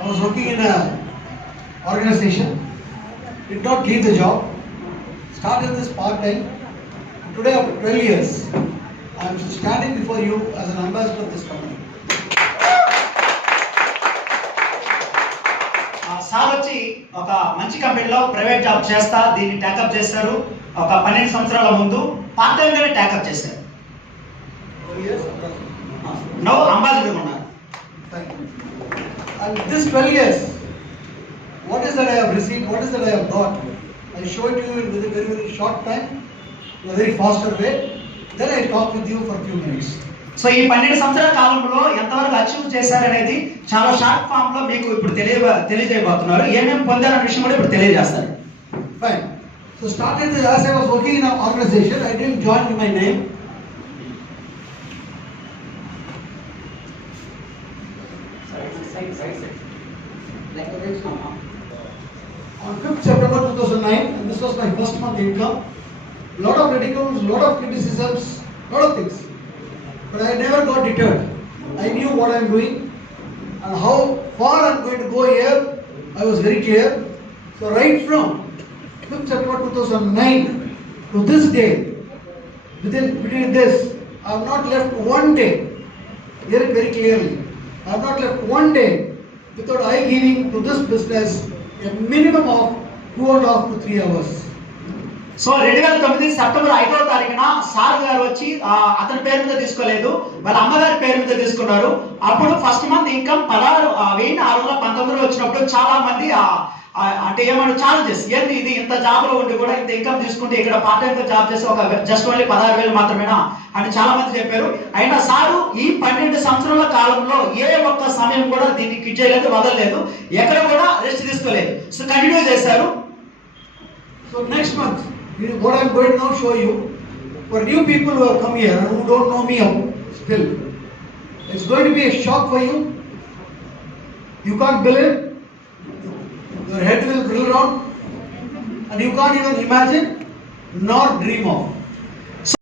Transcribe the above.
I was working in a organization, did not leave the job, started this part-time. Today after 12 years, I am standing before you as an ambassador of this company. Sir వచ్చి ఒక మంచి కంపెనీలో private job చేస్తా దీన్ని టేకప్ చేశారు. ఒక 12 సంవత్సరాల ముందు పార్ట్ టైం గానే టేకప్ చేశారు. నో అంబాసిడర్ ఉన్నారు. And this 12 years, what is that I have received, what is that I have got? I show it to you in a very, very short time, in a very faster way. Then I talk with you for a few minutes. So ఈ 12 సంవత్సరాల కాలంలో ఎంతవరకు అచీవ్ చేశారనేది చాలా short form లో మీకు ఇప్పుడు తెలియజేయబోతున్నారు. ఏమేమి పొందారనే విషయం కూడా ఇప్పుడు తెలియజేస్తారు. Fine. So started this, as I was working in an organization, I didn't join with my name. On 5th September 2009, and this was my first month income. Lot of ridicules, lot of criticisms, lot of things. But I never got deterred. I knew what I am doing and how far I am going to go here. I was very clear. So right from 5th September 2009 to this day, between this, I have not left one day. Hear it very clearly. I have not left one day without I giving to this business a minimum of 2.5 to 3 hours. So 2009 సెప్టెంబర్ 5వ తారీఖున సార్ గారు వచ్చి అతని పేరు మీద తీసుకోలేదు, వాళ్ళ అమ్మగారి పేరు మీద తీసుకున్నారు. అప్పుడు ఫస్ట్ మంత్ ఇన్కమ్ 16,619 వచ్చినప్పుడు చాలా మంది అంటే ఏమన్నా ఛాలెంజెస్, ఏంటి ఇది ఇంత జాబ్ లో ఉండి కూడా ఇంత ఇన్కమ్ తీసుకుంటే ఇక్కడ పార్ట్ టైం గా జాబ్ చేసి ఒక జస్ట్ ఓన్లీ 16,000 మాత్రమేనా అని చాలా మంది చెప్పారు. అయినా సారు ఈ 12 సంవత్సరాల కాలంలో ఏ ఒక్క సమయం కూడా దీన్ని కిట్ చేయలేదు, వదలలేదు, ఎక్కడ కూడా రెస్ట్ తీసుకోలేదు. సో కంటిన్యూ చేశారు. So next month, what I am going to now show you, for new people who have come here and who don't know me still, it's going to be a shock for you. You can't believe, your head will drill around, and you can't even imagine nor dream of.